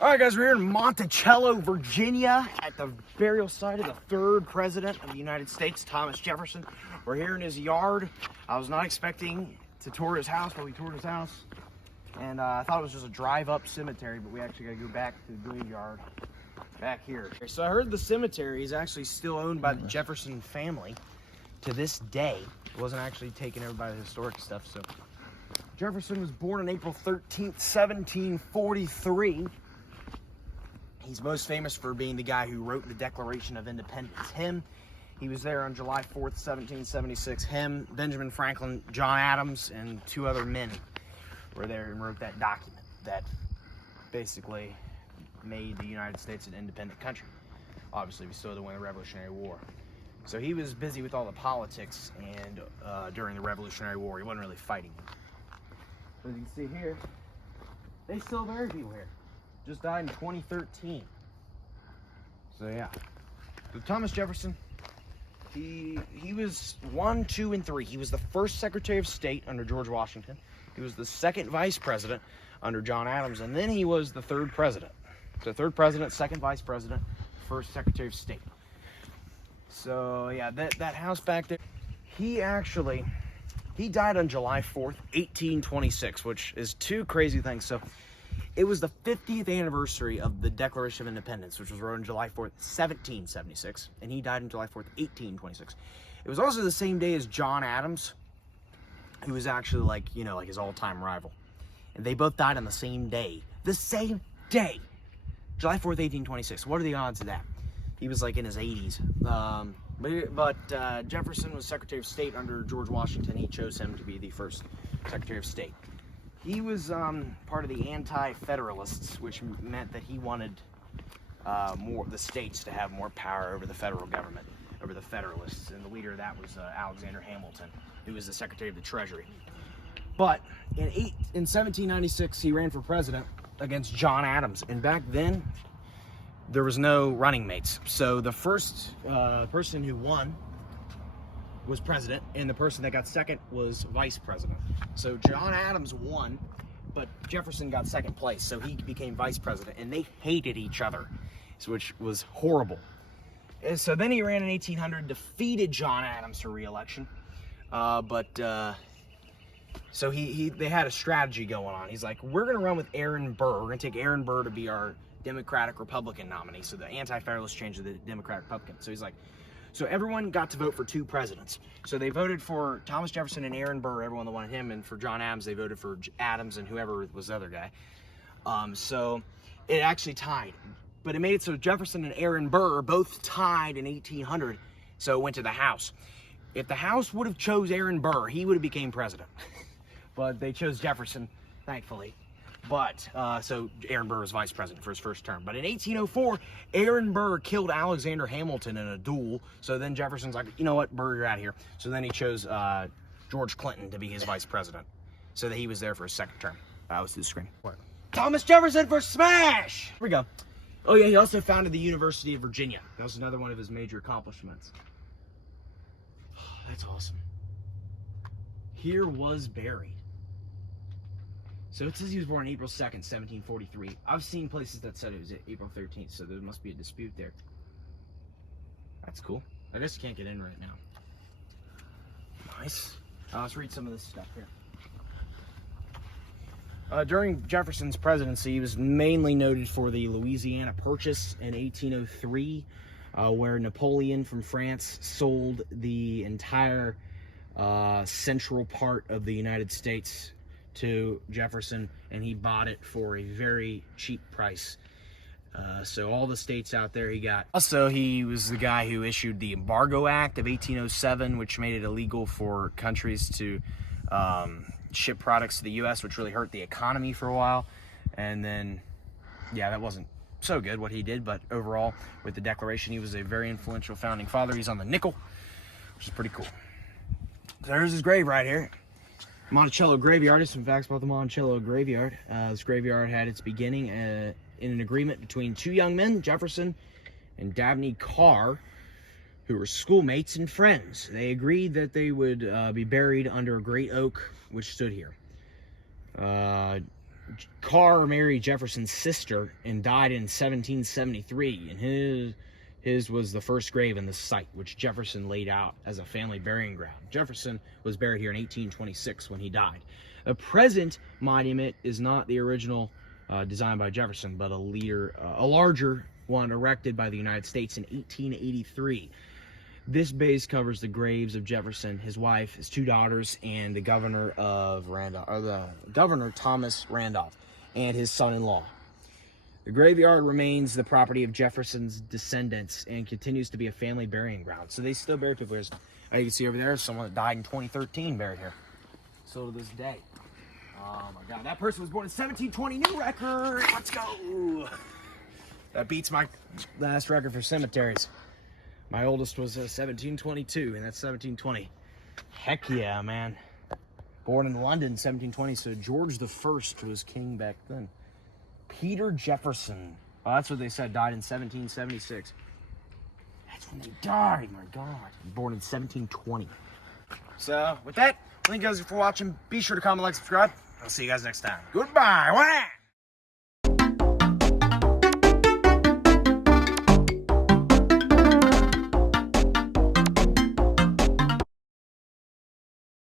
All right, guys, we're here in Monticello, Virginia, at the burial site of the third president of the United States, Thomas Jefferson. We're here in his yard. I was not expecting to tour his house, but we toured his house. And I thought it was just a drive-up cemetery, but we actually got to go back to the graveyard back here. So I heard the cemetery is actually still owned by the Jefferson family to this day. It wasn't actually taken over by the historic stuff. So Jefferson was born on April 13th, 1743. He's most famous for being the guy who wrote the Declaration of Independence. He was there on July 4th, 1776. Benjamin Franklin, John Adams, and two other men were there and wrote that document that basically made the United States an independent country. Obviously, we still had to win the Revolutionary War. So he was busy with all the politics, and during the Revolutionary War, he wasn't really fighting. As you can see here, they still bury people here. Just died in 2013. So yeah. So Thomas Jefferson, he was 1, 2, and 3. He was the first Secretary of State under George Washington. He was the second Vice President under John Adams, and then he was the third President. So third President, second Vice President, first Secretary of State. So yeah, that house back there, he died on July 4th, 1826, which is two crazy things. So it was the 50th anniversary of the Declaration of Independence, which was wrote on July 4th, 1776, and he died on July 4th, 1826. It was also the same day as John Adams, who was actually like his all-time rival. And they both died on the same day. The same day! July 4th, 1826. What are the odds of that? He was like in his 80s. But Jefferson was Secretary of State under George Washington. He chose him to be the first Secretary of State. He was part of the anti-federalists, which meant that he wanted the states to have more power over the federal government, over the Federalists. And the leader of that was Alexander Hamilton, who was the Secretary of the Treasury. But in 1796, he ran for president against John Adams. And back then, there was no running mates. So the first person who won was president, and the person that got second was vice president. So John Adams won, but Jefferson got second place, so he became vice president, and they hated each other, which was horrible. And so then he ran in 1800, defeated John Adams for re-election, so they had a strategy going on. He's like, we're gonna run with Aaron Burr. We're gonna take Aaron Burr to be our Democratic-Republican nominee. So the anti-federalists changed to the Democratic-Republican. So he's like, so everyone got to vote for two presidents. So they voted for Thomas Jefferson and Aaron Burr. Everyone wanted him. And for John Adams, they voted for Adams and whoever was the other guy. So it actually tied. But it made it so Jefferson and Aaron Burr both tied in 1800. So it went to the House. If the House would have chose Aaron Burr, he would have became president. But they chose Jefferson, thankfully. But, so Aaron Burr was vice president for his first term. But in 1804, Aaron Burr killed Alexander Hamilton in a duel. So then Jefferson's like, you know what, Burr, you're out of here. So then he chose George Clinton to be his vice president. So that he was there for his second term. That was the screen. Thomas Jefferson for smash! Here we go. Oh yeah, he also founded the University of Virginia. That was another one of his major accomplishments. That's awesome. Here was buried. So it says he was born on April 2nd, 1743. I've seen places that said it was April 13th, so there must be a dispute there. That's cool. I guess you can't get in right now. Nice. Let's read some of this stuff here. During Jefferson's presidency, he was mainly noted for the Louisiana Purchase in 1803, where Napoleon from France sold the entire central part of the United States to Jefferson, and he bought it for a very cheap price. So all the states out there he got. Also, he was the guy who issued the Embargo Act of 1807, which made it illegal for countries to ship products to the U.S., which really hurt the economy for a while. And then, yeah, that wasn't so good what he did, but overall, with the Declaration, he was a very influential founding father. He's on the nickel, which is pretty cool. So there's his grave right here. Monticello Graveyard. Some facts about the Monticello Graveyard. This graveyard had its beginning in an agreement between two young men, Jefferson and Dabney Carr, who were schoolmates and friends. They agreed that they would be buried under a great oak which stood here. Carr married Jefferson's sister and died in 1773, and his was the first grave in the site, which Jefferson laid out as a family burying ground. Jefferson was buried here in 1826 when he died. The present monument is not the original designed by Jefferson, but a larger one erected by the United States in 1883. This base covers the graves of Jefferson, his wife, his two daughters, and the governor of Randolph, or the governor Thomas Randolph, and his son-in-law. The graveyard remains the property of Jefferson's descendants and continues to be a family burying ground. So they still bury people. As you can see over there, someone that died in 2013 buried here. So to this day. Oh my God, that person was born in 1720, new record. Let's go. That beats my last record for cemeteries. My oldest was 1722, and that's 1720. Heck yeah, man. Born in London, 1720, so George I was king back then. Peter Jefferson. Oh, that's what they said, died in 1776. That's when they died, my God. Born in 1720. So, with that, thank you guys for watching. Be sure to comment, like, subscribe. I'll see you guys next time. Goodbye. Wah!